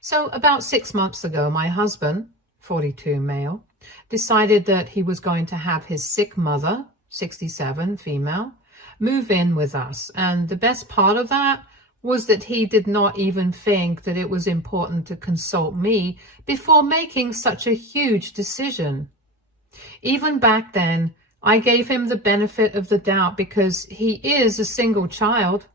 So about 6 months ago, my husband, 42 male, decided that he was going to have his sick mother, 67 female, move in with us. And the best part of that was that he did not even think that it was important to consult me before making such a huge decision. Even back then, I gave him the benefit of the doubt because he is a single child.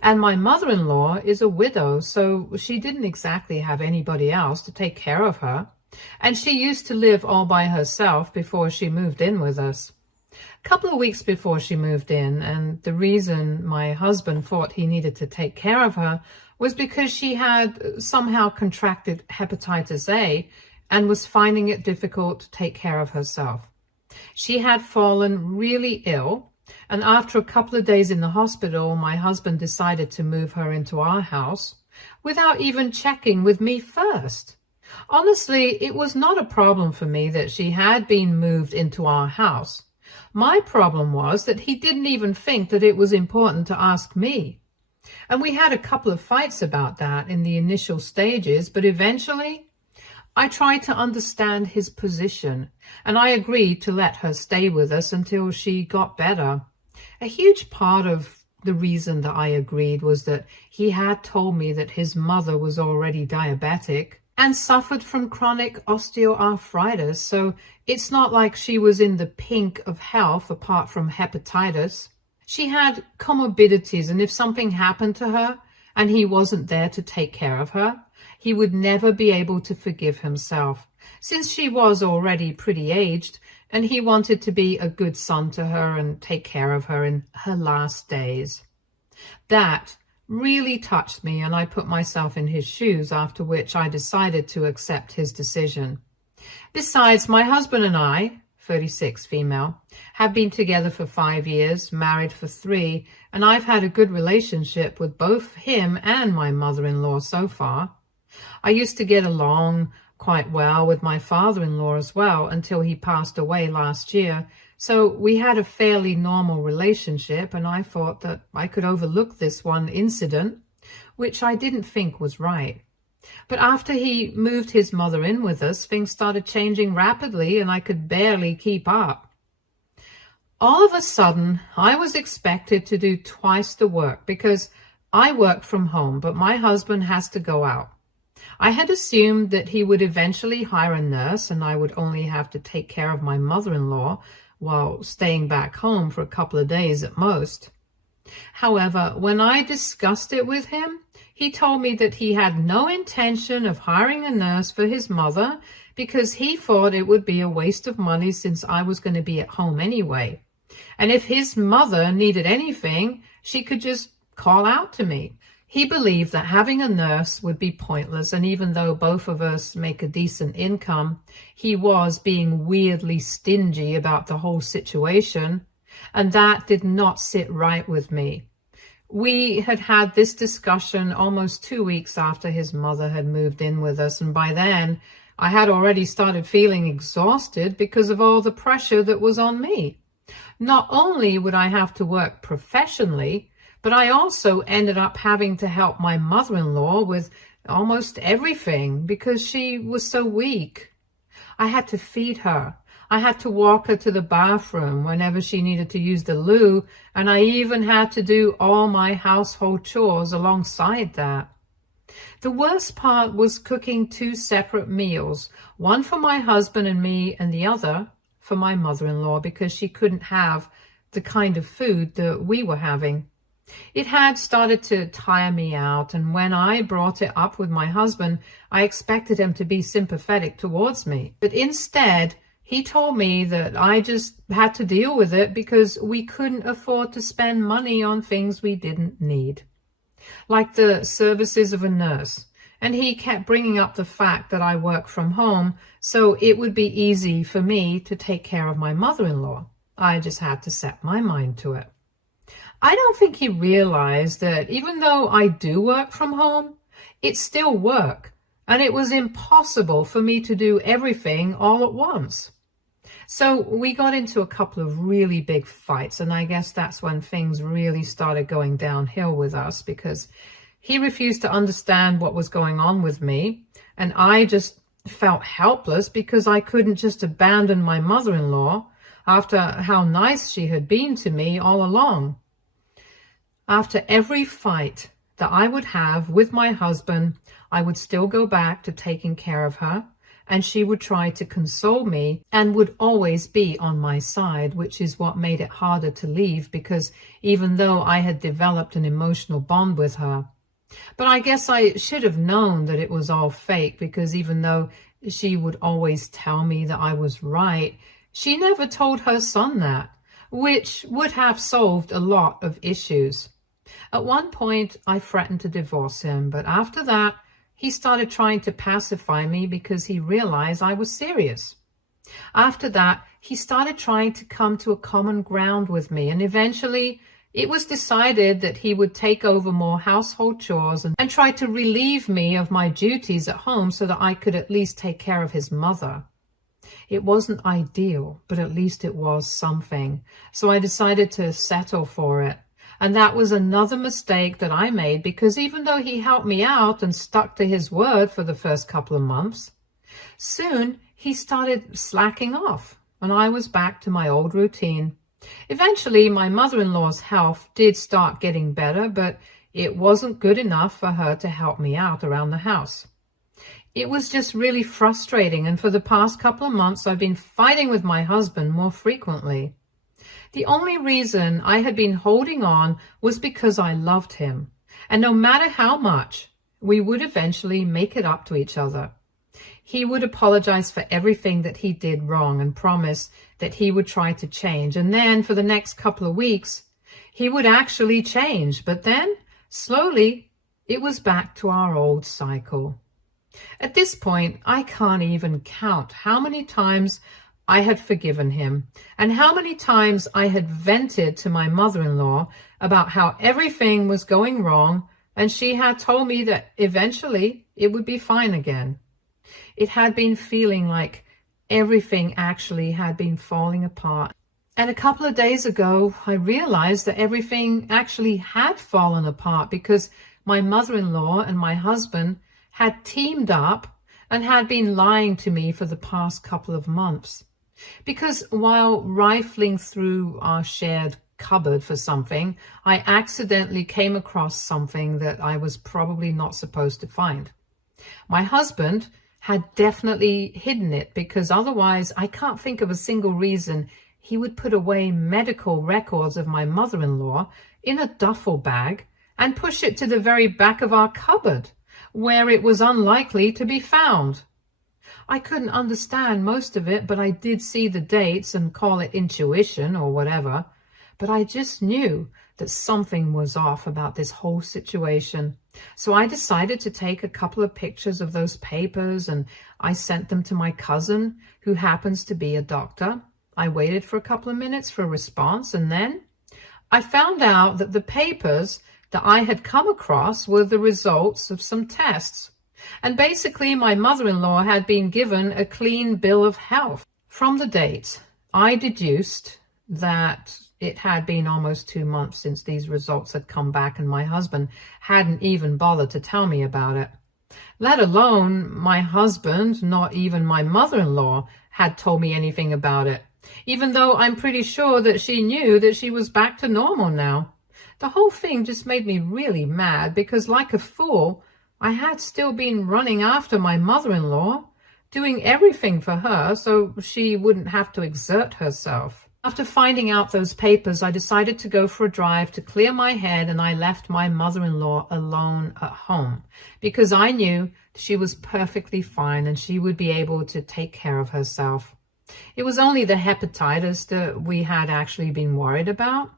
And my mother-in-law is a widow, so she didn't exactly have anybody else to take care of her. And she used to live all by herself before she moved in with us. A couple of weeks before she moved in, and the reason my husband thought he needed to take care of her was because she had somehow contracted hepatitis A and was finding it difficult to take care of herself. She had fallen really ill. And after a couple of days in the hospital, my husband decided to move her into our house without even checking with me first. Honestly, it was not a problem for me that she had been moved into our house. My problem was that he didn't even think that it was important to ask me. And we had a couple of fights about that in the initial stages, but eventually I tried to understand his position, and I agreed to let her stay with us until she got better. A huge part of the reason that I agreed was that he had told me that his mother was already diabetic and suffered from chronic osteoarthritis, so it's not like she was in the pink of health apart from hepatitis. She had comorbidities, and if something happened to her and he wasn't there to take care of her, he would never be able to forgive himself, since she was already pretty aged, and he wanted to be a good son to her and take care of her in her last days. That really touched me, and I put myself in his shoes, after which I decided to accept his decision. Besides, my husband and I, 36 female, have been together for 5 years, married for 3, and I've had a good relationship with both him and my mother-in-law so far. I used to get along quite well with my father-in-law as well until he passed away last year. So we had a fairly normal relationship, and I thought that I could overlook this one incident, which I didn't think was right. But after he moved his mother in with us, things started changing rapidly, and I could barely keep up. All of a sudden, I was expected to do twice the work because I work from home, but my husband has to go out. I had assumed that he would eventually hire a nurse and I would only have to take care of my mother-in-law while staying back home for a couple of days at most. However, when I discussed it with him, he told me that he had no intention of hiring a nurse for his mother because he thought it would be a waste of money since I was going to be at home anyway. And if his mother needed anything, she could just call out to me. He believed that having a nurse would be pointless, and even though both of us make a decent income, he was being weirdly stingy about the whole situation, and that did not sit right with me. We had had this discussion almost 2 weeks after his mother had moved in with us, and by then I had already started feeling exhausted because of all the pressure that was on me. Not only would I have to work professionally, but I also ended up having to help my mother-in-law with almost everything because she was so weak. I had to feed her. I had to walk her to the bathroom whenever she needed to use the loo, and I even had to do all my household chores alongside that. The worst part was cooking 2 separate meals, one for my husband and me and the other for my mother-in-law because she couldn't have the kind of food that we were having. It had started to tire me out, and when I brought it up with my husband, I expected him to be sympathetic towards me. But instead, he told me that I just had to deal with it because we couldn't afford to spend money on things we didn't need, like the services of a nurse. And he kept bringing up the fact that I work from home, so it would be easy for me to take care of my mother-in-law. I just had to set my mind to it. I don't think he realized that even though I do work from home, it's still work, and it was impossible for me to do everything all at once. So we got into a couple of really big fights, and I guess that's when things really started going downhill with us because He refused to understand what was going on with me, and I just felt helpless because I couldn't just abandon my mother-in-law after how nice she had been to me all along. After every fight that I would have with my husband, I would still go back to taking care of her, and she would try to console me and would always be on my side, which is what made it harder to leave, because even though I had developed an emotional bond with her. But I guess I should have known that it was all fake, because even though she would always tell me that I was right, she never told her son that, which would have solved a lot of issues. At one point, I threatened to divorce him, but after that, he started trying to pacify me because he realized I was serious. After that, he started trying to come to a common ground with me, and eventually it was decided that he would take over more household chores and try to relieve me of my duties at home so that I could at least take care of his mother. It wasn't ideal, but at least it was something. So I decided to settle for it. And that was another mistake that I made, because even though he helped me out and stuck to his word for the first couple of months, soon he started slacking off and I was back to my old routine. Eventually, my mother-in-law's health did start getting better, but it wasn't good enough for her to help me out around the house. It was just really frustrating, and for the past couple of months, I've been fighting with my husband more frequently. The only reason I had been holding on was because I loved him, and no matter how much, we would eventually make it up to each other. He would apologize for everything that he did wrong and promise that he would try to change. And then for the next couple of weeks, he would actually change. But then, slowly, it was back to our old cycle. At this point, I can't even count how many times I had forgiven him and how many times I had vented to my mother-in-law about how everything was going wrong, and she had told me that eventually it would be fine again. It had been feeling like everything actually had been falling apart. And a couple of days ago, I realized that everything actually had fallen apart because my mother-in-law and my husband had teamed up and had been lying to me for the past couple of months. Because while rifling through our shared cupboard for something, I accidentally came across something that I was probably not supposed to find. My husband had definitely hidden it, because otherwise I can't think of a single reason he would put away medical records of my mother-in-law in a duffel bag and push it to the very back of our cupboard, where it was unlikely to be found. I couldn't understand most of it, but I did see the dates and call it intuition or whatever. But I just knew that something was off about this whole situation. So I decided to take a couple of pictures of those papers, and I sent them to my cousin, who happens to be a doctor. I waited for a couple of minutes for a response, and then I found out that the papers that I had come across were the results of some tests. And basically, my mother-in-law had been given a clean bill of health. From the date, I deduced that it had been almost 2 months since these results had come back, and my husband hadn't even bothered to tell me about it. Let alone my husband, not even my mother-in-law, had told me anything about it, even though I'm pretty sure that she knew that she was back to normal now. The whole thing just made me really mad, because like a fool, I had still been running after my mother-in-law, doing everything for her so she wouldn't have to exert herself. After finding out those papers, I decided to go for a drive to clear my head, and I left my mother-in-law alone at home because I knew she was perfectly fine and she would be able to take care of herself. It was only the hepatitis that we had actually been worried about.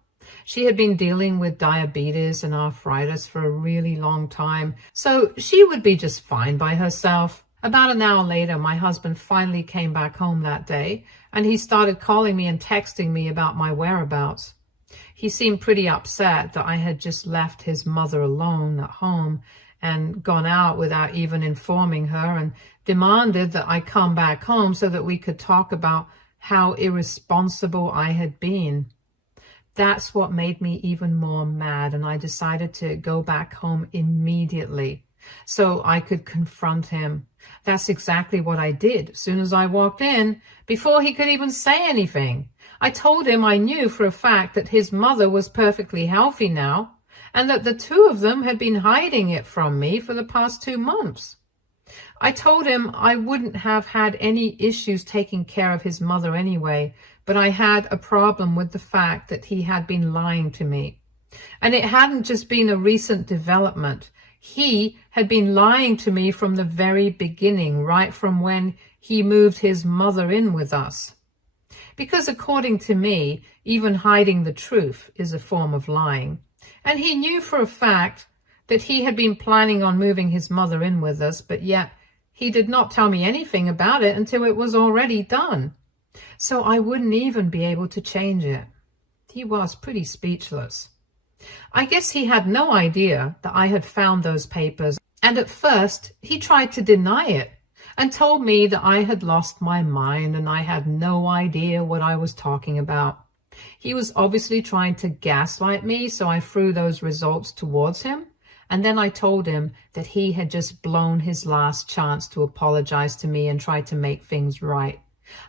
She had been dealing with diabetes and arthritis for a really long time, so she would be just fine by herself. About an hour later, my husband finally came back home that day, and he started calling me and texting me about my whereabouts. He seemed pretty upset that I had just left his mother alone at home and gone out without even informing her, and demanded that I come back home so that we could talk about how irresponsible I had been. That's what made me even more mad, and I decided to go back home immediately so I could confront him. That's exactly what I did. As soon as I walked in, before he could even say anything, I told him I knew for a fact that his mother was perfectly healthy now, and that the two of them had been hiding it from me for the past 2 months. I told him I wouldn't have had any issues taking care of his mother anyway, but I had a problem with the fact that he had been lying to me. And it hadn't just been a recent development. He had been lying to me from the very beginning, right from when he moved his mother in with us. Because according to me, even hiding the truth is a form of lying. And he knew for a fact that he had been planning on moving his mother in with us, but yet he did not tell me anything about it until it was already done. So I wouldn't even be able to change it. He was pretty speechless. I guess he had no idea that I had found those papers, and at first he tried to deny it and told me that I had lost my mind and I had no idea what I was talking about. He was obviously trying to gaslight me, so I threw those results towards him, and then I told him that he had just blown his last chance to apologize to me and try to make things right.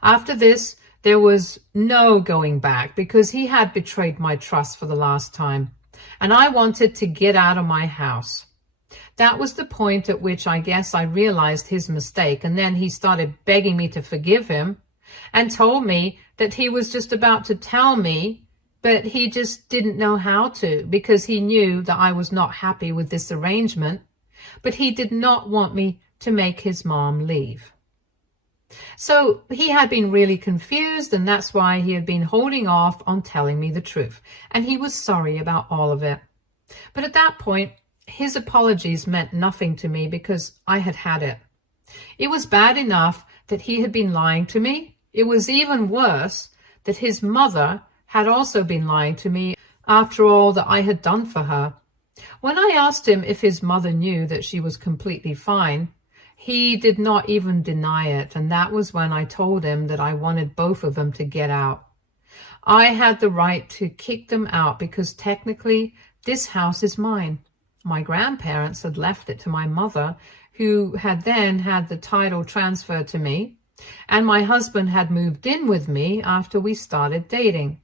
After this, there was no going back because he had betrayed my trust for the last time, and I wanted to get out of my house. That was the point at which I guess I realized his mistake, and then he started begging me to forgive him and told me that he was just about to tell me, but he just didn't know how to because he knew that I was not happy with this arrangement, but he did not want me to make his mom leave. So he had been really confused, and that's why he had been holding off on telling me the truth, and he was sorry about all of it. But at that point, his apologies meant nothing to me because I had had it. It was bad enough that he had been lying to me. It was even worse that his mother had also been lying to me after all that I had done for her. When I asked him if his mother knew that she was completely fine, he did not even deny it, and that was when I told him that I wanted both of them to get out. I had the right to kick them out because technically this house is mine. My grandparents had left it to my mother, who had then had the title transferred to me, and my husband had moved in with me after we started dating.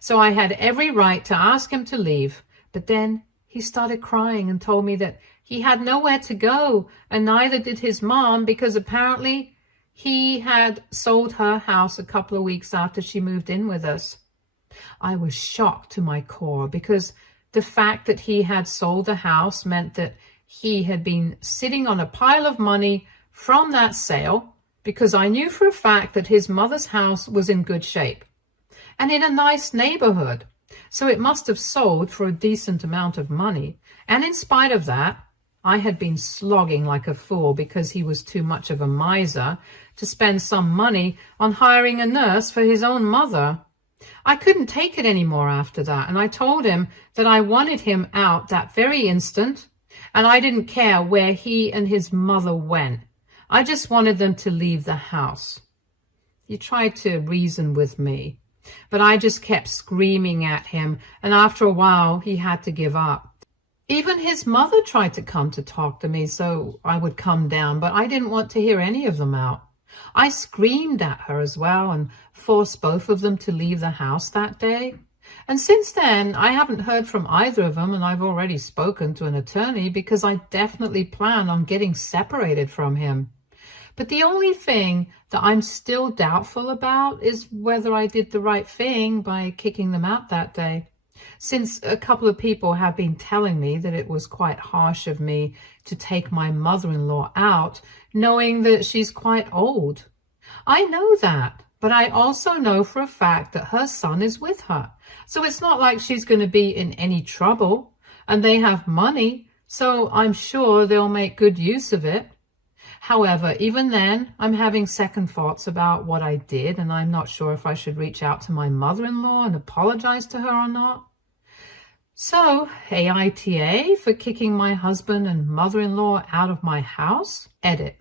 So I had every right to ask him to leave, but then he started crying and told me that he had nowhere to go, and neither did his mom, because apparently he had sold her house a couple of weeks after she moved in with us. I was shocked to my core because the fact that he had sold the house meant that he had been sitting on a pile of money from that sale, because I knew for a fact that his mother's house was in good shape and in a nice neighborhood. So it must have sold for a decent amount of money. And in spite of that, I had been slogging like a fool because he was too much of a miser to spend some money on hiring a nurse for his own mother. I couldn't take it anymore after that, and I told him that I wanted him out that very instant, and I didn't care where he and his mother went. I just wanted them to leave the house. He tried to reason with me, but I just kept screaming at him, and after a while he had to give up. Even his mother tried to come to talk to me so I would come down, but I didn't want to hear any of them out. I screamed at her as well and forced both of them to leave the house that day. And since then, I haven't heard from either of them, and I've already spoken to an attorney because I definitely plan on getting separated from him. But the only thing that I'm still doubtful about is whether I did the right thing by kicking them out that day, since a couple of people have been telling me that it was quite harsh of me to take my mother-in-law out, knowing that she's quite old. I know that, but I also know for a fact that her son is with her. So it's not like she's going to be in any trouble, and they have money, so I'm sure they'll make good use of it. However, even then, I'm having second thoughts about what I did, and I'm not sure if I should reach out to my mother-in-law and apologize to her or not. So, AITA for kicking my husband and mother-in-law out of my house? Edit.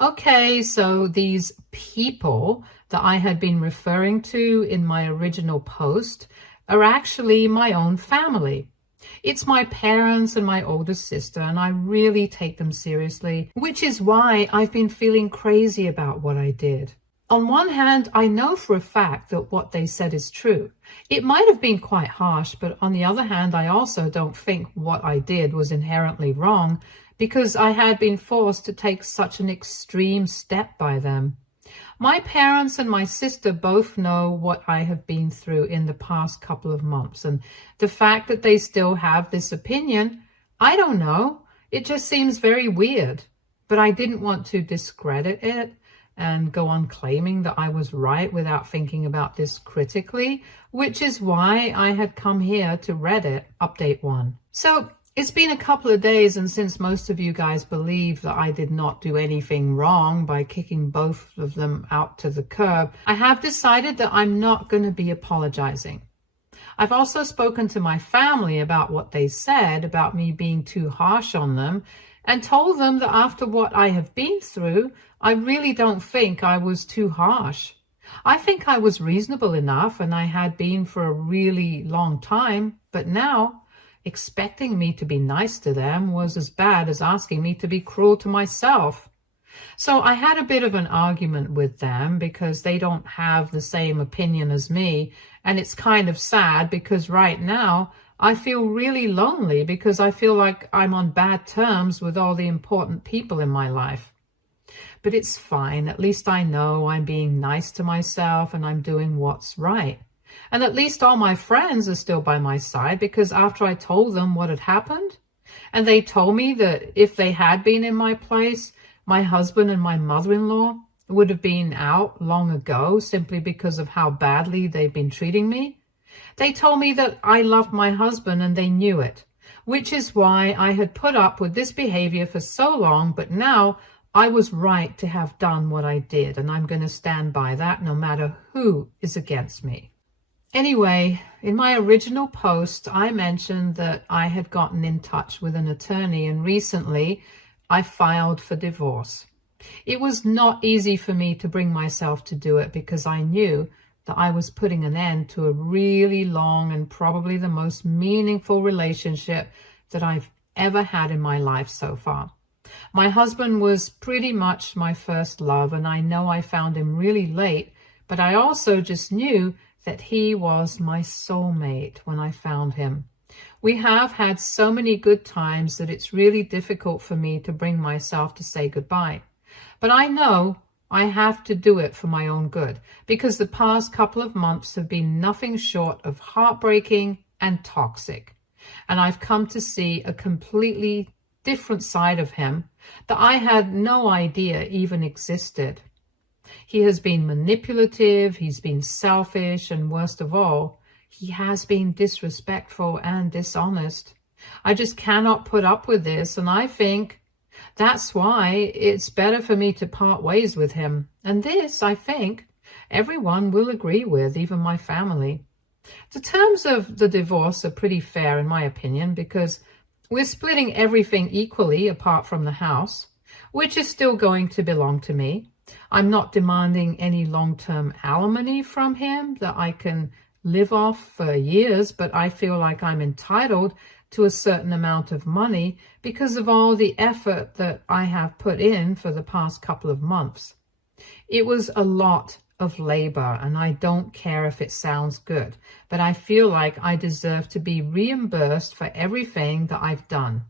Okay, so these people that I had been referring to in my original post are actually my own family. It's my parents and my older sister, and I really take them seriously, which is why I've been feeling crazy about what I did. On one hand, I know for a fact that what they said is true. It might have been quite harsh, but on the other hand, I also don't think what I did was inherently wrong because I had been forced to take such an extreme step by them. My parents and my sister both know what I have been through in the past couple of months, and the fact that they still have this opinion, I don't know. It just seems very weird. But I didn't want to discredit it and go on claiming that I was right without thinking about this critically, which is why I had come here to Reddit Update 1. So it's been a couple of days, and since most of you guys believe that I did not do anything wrong by kicking both of them out to the curb, I have decided that I'm not going to be apologizing. I've also spoken to my family about what they said about me being too harsh on them, and told them that after what I have been through, I really don't think I was too harsh. I think I was reasonable enough, and I had been for a really long time, but now expecting me to be nice to them was as bad as asking me to be cruel to myself. So I had a bit of an argument with them because they don't have the same opinion as me, and it's kind of sad because right now I feel really lonely because I feel like I'm on bad terms with all the important people in my life. But it's fine. At least I know I'm being nice to myself and I'm doing what's right. And at least all my friends are still by my side because after I told them what had happened, and they told me that if they had been in my place, my husband and my mother-in-law would have been out long ago simply because of how badly they've been treating me. They told me that I loved my husband and they knew it, which is why I had put up with this behavior for so long, but now I was right to have done what I did, and I'm going to stand by that no matter who is against me. Anyway, in my original post, I mentioned that I had gotten in touch with an attorney, and recently I filed for divorce. It was not easy for me to bring myself to do it because I knew that I was putting an end to a really long and probably the most meaningful relationship that I've ever had in my life so far. My husband was pretty much my first love, and I know I found him really late, but I also just knew that he was my soulmate when I found him. We have had so many good times that it's really difficult for me to bring myself to say goodbye. But I know I have to do it for my own good, because the past couple of months have been nothing short of heartbreaking and toxic. And I've come to see a completely different side of him that I had no idea even existed. He has been manipulative, he's been selfish, and worst of all, he has been disrespectful and dishonest. I just cannot put up with this, and I think that's why it's better for me to part ways with him. And this, I think, everyone will agree with, even my family. The terms of the divorce are pretty fair, in my opinion, because we're splitting everything equally apart from the house, which is still going to belong to me. I'm not demanding any long-term alimony from him that I can live off for years, but I feel like I'm entitled to a certain amount of money because of all the effort that I have put in for the past couple of months. It was a lot of labor, and I don't care if it sounds good, but I feel like I deserve to be reimbursed for everything that I've done.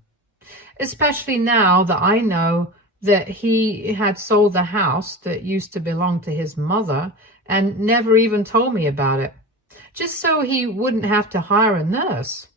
Especially now that I know that he had sold the house that used to belong to his mother and never even told me about it, just so he wouldn't have to hire a nurse.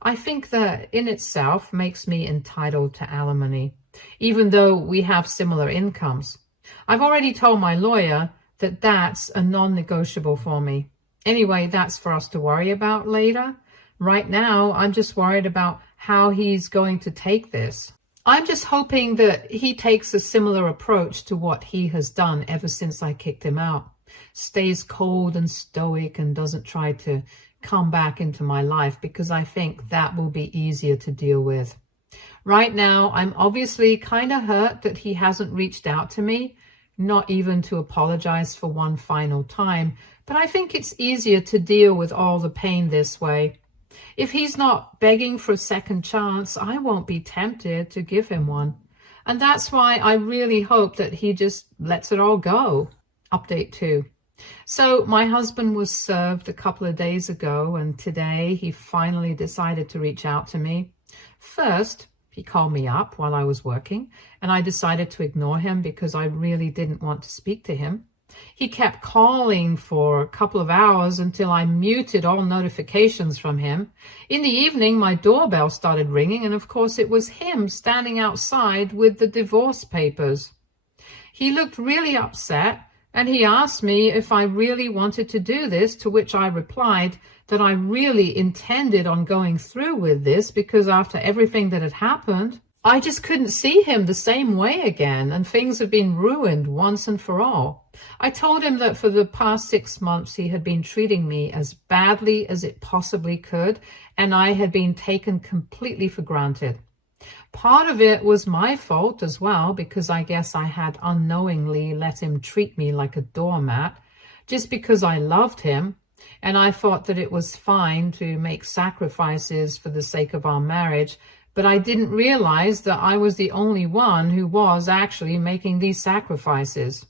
I think that in itself makes me entitled to alimony, even though we have similar incomes. I've already told my lawyer that that's a non-negotiable for me. Anyway, that's for us to worry about later. Right now, I'm just worried about how he's going to take this. I'm just hoping that he takes a similar approach to what he has done ever since I kicked him out. Stays cold and stoic and doesn't try to come back into my life, because I think that will be easier to deal with. Right now, I'm obviously kind of hurt that he hasn't reached out to me, not even to apologize for one final time. But I think it's easier to deal with all the pain this way. If he's not begging for a second chance, I won't be tempted to give him one. And that's why I really hope that he just lets it all go. Update 2. So my husband was served a couple of days ago, and today he finally decided to reach out to me. First, he called me up while I was working, and I decided to ignore him because I really didn't want to speak to him. He kept calling for a couple of hours until I muted all notifications from him. In the evening, my doorbell started ringing, and of course it was him standing outside with the divorce papers. He looked really upset, and he asked me if I really wanted to do this, to which I replied that I really intended on going through with this because after everything that had happened, I just couldn't see him the same way again, and things had been ruined once and for all. I told him that for the past 6 months he had been treating me as badly as it possibly could, and I had been taken completely for granted. Part of it was my fault as well, because I guess I had unknowingly let him treat me like a doormat just because I loved him, and I thought that it was fine to make sacrifices for the sake of our marriage, but I didn't realize that I was the only one who was actually making these sacrifices.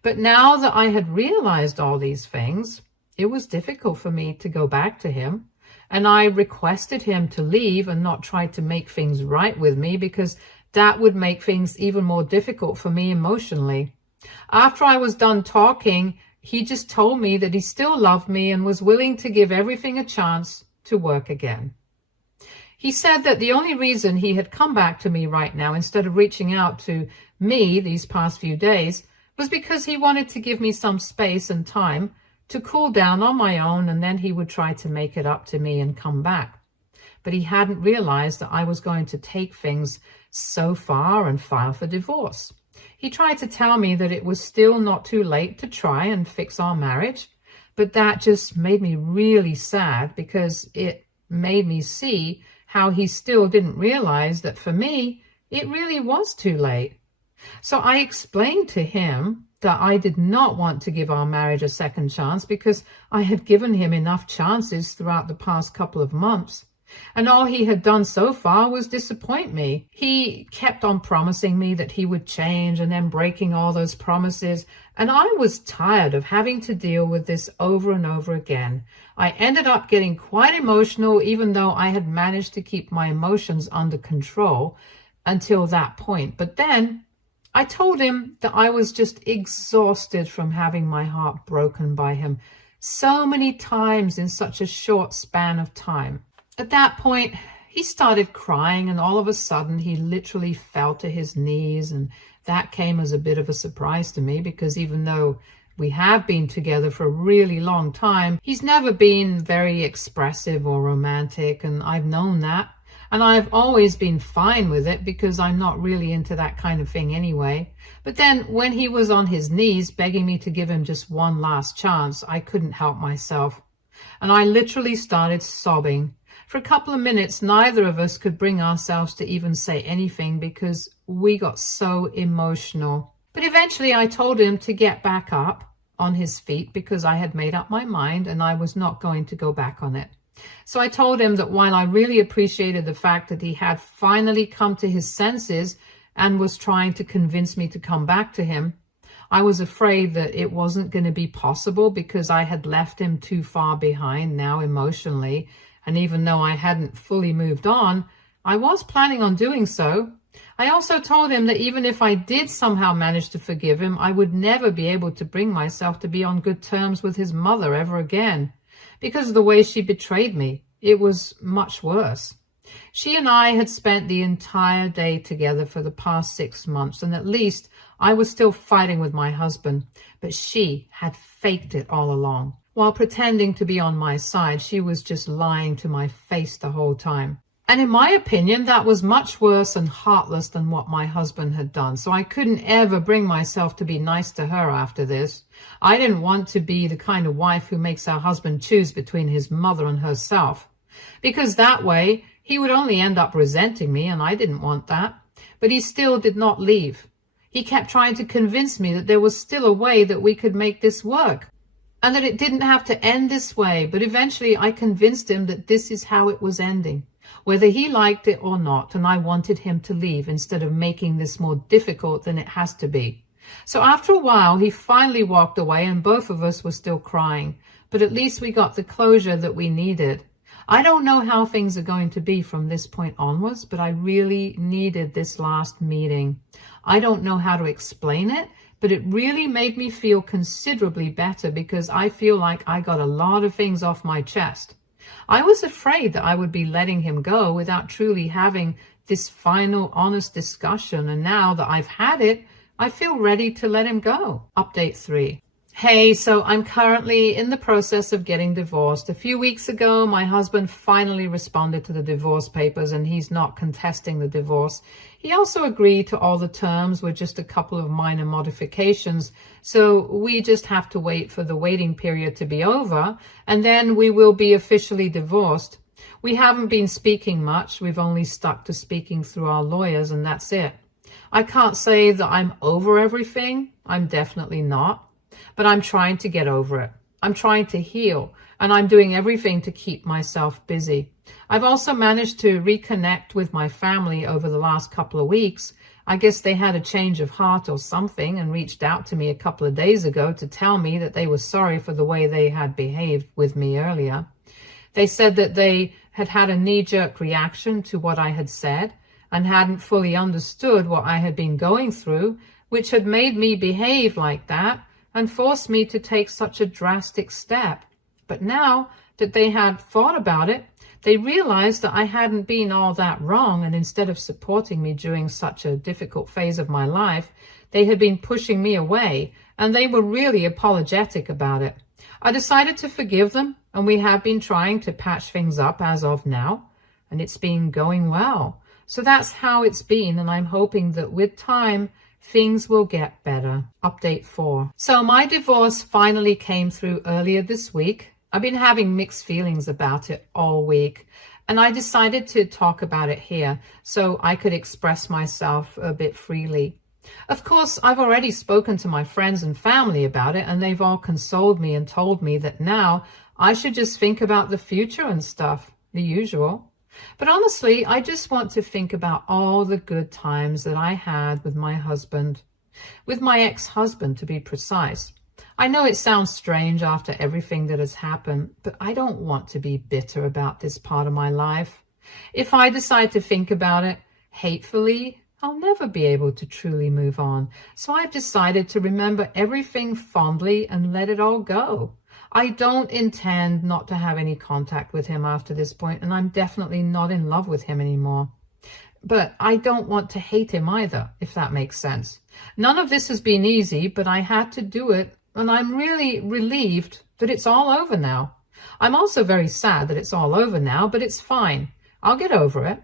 But now that I had realized all these things, it was difficult for me to go back to him. And I requested him to leave and not try to make things right with me, because that would make things even more difficult for me emotionally. After I was done talking, he just told me that he still loved me and was willing to give everything a chance to work again. He said that the only reason he had come back to me right now instead of reaching out to me these past few days was because he wanted to give me some space and time to cool down on my own, and then he would try to make it up to me and come back. But he hadn't realized that I was going to take things so far and file for divorce. He tried to tell me that it was still not too late to try and fix our marriage, but that just made me really sad, because it made me see how he still didn't realize that for me, it really was too late. So I explained to him that I did not want to give our marriage a second chance because I had given him enough chances throughout the past couple of months. And all he had done so far was disappoint me. He kept on promising me that he would change and then breaking all those promises. And I was tired of having to deal with this over and over again. I ended up getting quite emotional, even though I had managed to keep my emotions under control until that point. But then I told him that I was just exhausted from having my heart broken by him so many times in such a short span of time. At that point, he started crying, and all of a sudden he literally fell to his knees, and that came as a bit of a surprise to me, because even though we have been together for a really long time, he's never been very expressive or romantic, and I've known that. And I've always been fine with it because I'm not really into that kind of thing anyway. But then when he was on his knees begging me to give him just one last chance, I couldn't help myself. And I literally started sobbing. For a couple of minutes, neither of us could bring ourselves to even say anything because we got so emotional. But eventually I told him to get back up on his feet because I had made up my mind and I was not going to go back on it. So I told him that while I really appreciated the fact that he had finally come to his senses and was trying to convince me to come back to him, I was afraid that it wasn't going to be possible because I had left him too far behind now emotionally. And even though I hadn't fully moved on, I was planning on doing so. I also told him that even if I did somehow manage to forgive him, I would never be able to bring myself to be on good terms with his mother ever again. Because of the way she betrayed me, it was much worse. She and I had spent the entire day together for the past 6 months, and at least I was still fighting with my husband, but she had faked it all along. While pretending to be on my side, she was just lying to my face the whole time. And in my opinion, that was much worse and heartless than what my husband had done. So I couldn't ever bring myself to be nice to her after this. I didn't want to be the kind of wife who makes her husband choose between his mother and herself, because that way he would only end up resenting me, and I didn't want that. But he still did not leave. He kept trying to convince me that there was still a way that we could make this work and that it didn't have to end this way. But eventually I convinced him that this is how it was ending, whether he liked it or not, and I wanted him to leave instead of making this more difficult than it has to be. So after a while, he finally walked away and both of us were still crying, but at least we got the closure that we needed. I don't know how things are going to be from this point onwards, but I really needed this last meeting. I don't know how to explain it, but it really made me feel considerably better because I feel like I got a lot of things off my chest. I was afraid that I would be letting him go without truly having this final honest discussion, and now that I've had it, I feel ready to let him go. Update 3. Hey, so I'm currently in the process of getting divorced. A few weeks ago, my husband finally responded to the divorce papers and he's not contesting the divorce. He also agreed to all the terms with just a couple of minor modifications. So we just have to wait for the waiting period to be over and then we will be officially divorced. We haven't been speaking much. We've only stuck to speaking through our lawyers and that's it. I can't say that I'm over everything. I'm definitely not. But I'm trying to get over it. I'm trying to heal, and I'm doing everything to keep myself busy. I've also managed to reconnect with my family over the last couple of weeks. I guess they had a change of heart or something and reached out to me a couple of days ago to tell me that they were sorry for the way they had behaved with me earlier. They said that they had had a knee-jerk reaction to what I had said and hadn't fully understood what I had been going through, which had made me behave like that and forced me to take such a drastic step. But now that they had thought about it, they realized that I hadn't been all that wrong, and instead of supporting me during such a difficult phase of my life, they had been pushing me away, and they were really apologetic about it. I decided to forgive them, and we have been trying to patch things up as of now, and it's been going well. So that's how it's been, and I'm hoping that with time, things will get better. Update 4. So my divorce finally came through earlier this week. I've been having mixed feelings about it all week, and I decided to talk about it here so I could express myself a bit freely. Of course, I've already spoken to my friends and family about it, and they've all consoled me and told me that now I should just think about the future and stuff, the usual. But honestly, I just want to think about all the good times that I had with my husband, with my ex-husband to be precise. I know it sounds strange after everything that has happened, but I don't want to be bitter about this part of my life. If I decide to think about it hatefully, I'll never be able to truly move on. So I've decided to remember everything fondly and let it all go. I don't intend not to have any contact with him after this point, and I'm definitely not in love with him anymore. But I don't want to hate him either, if that makes sense. None of this has been easy, but I had to do it, and I'm really relieved that it's all over now. I'm also very sad that it's all over now, but it's fine. I'll get over it.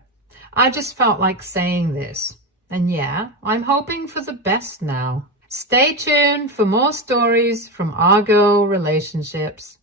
I just felt like saying this. And yeah, I'm hoping for the best now. Stay tuned for more stories from Argo Relationships.